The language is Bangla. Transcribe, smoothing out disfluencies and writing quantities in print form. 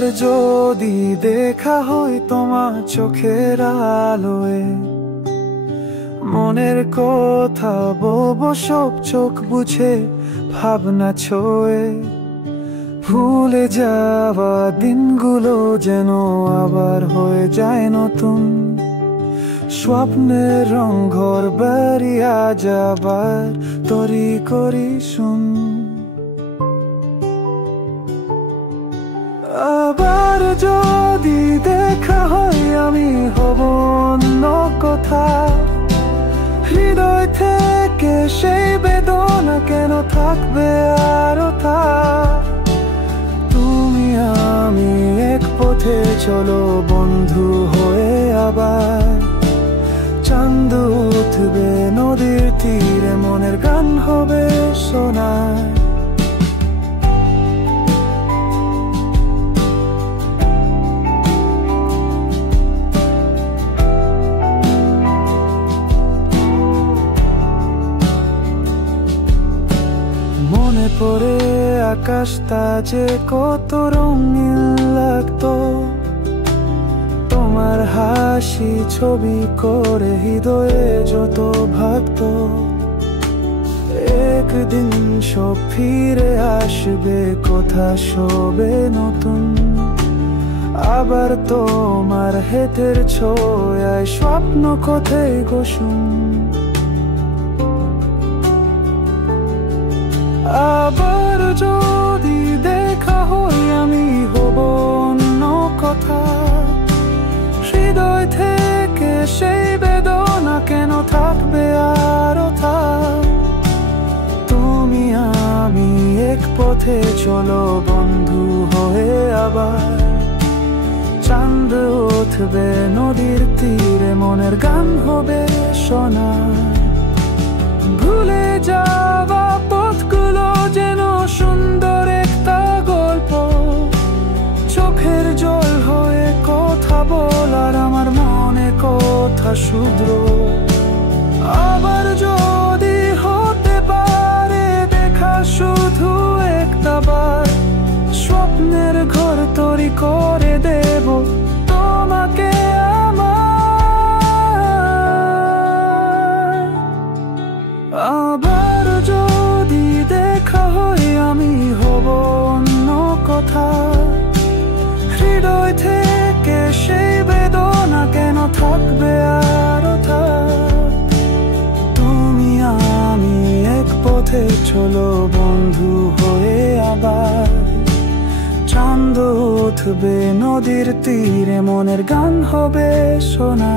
আবার যদি দেখা হয় তোমার চোখের আলোয়, মনের কথা বলবো সব চোখ বুঝে ভাবনা ছোঁয়ে। ভুলে যাওয়া দিনগুলো যেন আবার হয়ে যায় নতুন, স্বপ্নের রং ঘর বাড়ি আজ আবার তরি করি শুন। আবার যদি দেখা হয় আমি হব অন্য কথা, হৃদয় থেকে সেই বেদনা কেন থাকবে আরো তা। তুমি আমি এক পথে চলো বন্ধু হয়ে আবার, চাঁদ উঠবে নদীর তীরে মনের গান হবে শোনায়। মনে পড়ে আকাশটা যে কত রঙিন লাগতো, তোমার হাসি ছবি করে হৃদয়ে যত ভাবতো। একদিন সব ফিরে আসবে, কথা সবে নতুন, আবার তোমার হাতের ছোঁয়ায় স্বপ্ন কোথায় গোসুন। আবার যদি দেখা হয় আমি হব অন্য কথা, হৃদয় থেকে সেই বেদনা কেন থাকবে আরো তা। তুমি আমি এক পথে চলো বন্ধু হয়ে আবার, চাঁদ উঠবে নদীর তীরে মনের গান হবে শোনা। ভুলে যাওয়া পথগুলো যেন সুন্দর একটা গল্প, চোখের জল হয়ে কথা বলার আমার মনে কথা শুধু। আবার যদি হতে পারে দেখা শুধু একটা বার, স্বপ্নের ঘর তৈরি করে দেব তোমাকে আমার। আবার যদি দেখা হয় আমি হব অন্য কথা, হৃদয় থেকে সেই বেদনা কেন থাকবে আরো তা। তুমি আমি এক পথে চলো বন্ধু হয়ে আবার, চাঁদ উঠবে নদীর তীরে মনের গান হবে শোনা।